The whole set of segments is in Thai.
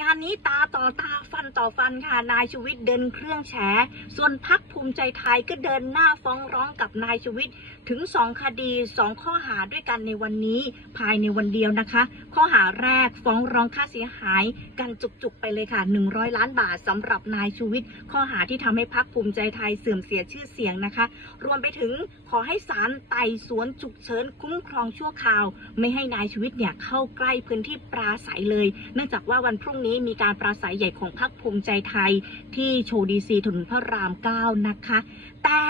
งานนี้ตาต่อตาฟันต่อฟันค่ะนายชูวิทย์เดินเครื่องแฉ ส่วนพักภูมิใจไทยก็เดินหน้าฟ้องร้องกับนายชูวิทย์ถึง 2 คดี 2 ข้อหาด้วยกันในวันนี้ภายในวันเดียวนะคะ ข้อหาแรกฟ้องร้องค่าเสียหายกันจุกๆไปเลยค่ะ 100 ล้านบาทสำหรับนายชูวิทย์ข้อหาที่ทำให้พักภูมิใจไทยเสื่อมเสียชื่อเสียงนะคะ รวมไปถึงขอให้ศาลไต่สวนฉุกเฉินคุ้มครองชั่วคราว ไม่ให้นายชีวิตเนี่ยเข้าใกล้พื้นที่ปราศัยเลย เนื่องจากว่าวันพรุ่งนี้มีการปราศัยใหญ่ของพรรคภูมิใจไทยที่โชว์ดีซีถนนพระรามเก้านะคะ แต่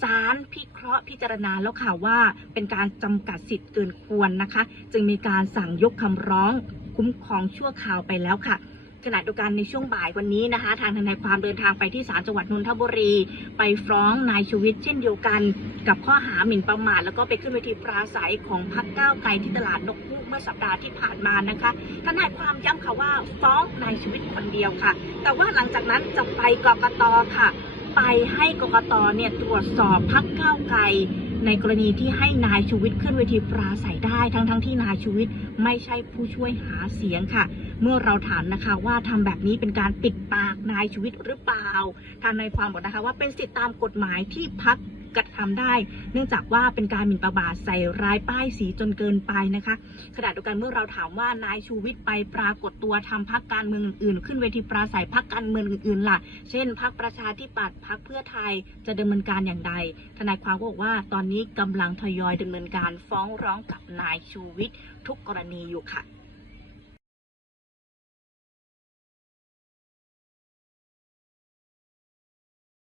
ศาลพิเคราะห์พิจารณาแล้วค่ะว่าเป็นการจำกัดสิทธิ์เกินควรนะคะ จึงมีการสั่งยกคำร้องคุ้มครองชั่วคราวไปแล้วค่ะ ขณะเดียวกันในช่วงบ่ายวันนี้นะคะ ทางทนายความเดินทางไปที่ศาลจังหวัดนนทบุรี ไปฟ้องนายชูวิทย์เช่นเดียวกัน กับข้อหาหมิ่นประมาทแล้วก็ไปขึ้นเวทีปราศัยของพรรคก้าวไกลที่ตลาดนกฮูกเมื่อสัปดาห์ที่ผ่านมานะคะทนายความย้ำค่ะว่าฟ้องนายชูวิทย์คนเดียวค่ะ แต่ว่าหลังจากนั้นจะไปกกตค่ะ ไปให้กกตเนี่ยตรวจสอบพรรคก้าวไกล ในกรณีที่ให้นายชูวิทย์ขึ้นเวทีปราศัยได้ทั้งๆที่นายชูวิทย์ไม่ใช่ผู้ช่วยหาเสียงค่ะ เมื่อเราถามนะคะว่าทำแบบนี้เป็นการปิดปากนายชูวิทย์หรือเปล่าทางนายความบอกนะคะว่าเป็นสิทธิตามกฎหมายที่พัก กระทำได้ เนื่องจากว่าเป็นการหมิ่นประมาทใส่ร้ายป้ายสีจนเกินไปนะคะขณะเดียวกันเมื่อเราถามว่านายชูวิทย์ไปปรากฏตัวทำพักการเมืองอื่นๆ ขึ้นเวทีปราศัยพักการเมืองอื่นๆล่ะ เช่นพักประชาธิปัตย์พักเพื่อไทยจะดำเนินการอย่างไรทนายความก็บอกว่าตอนนี้กำลังทยอยดำเนินการฟ้องร้องกับนายชูวิทย์ทุกกรณีอยู่ค่ะ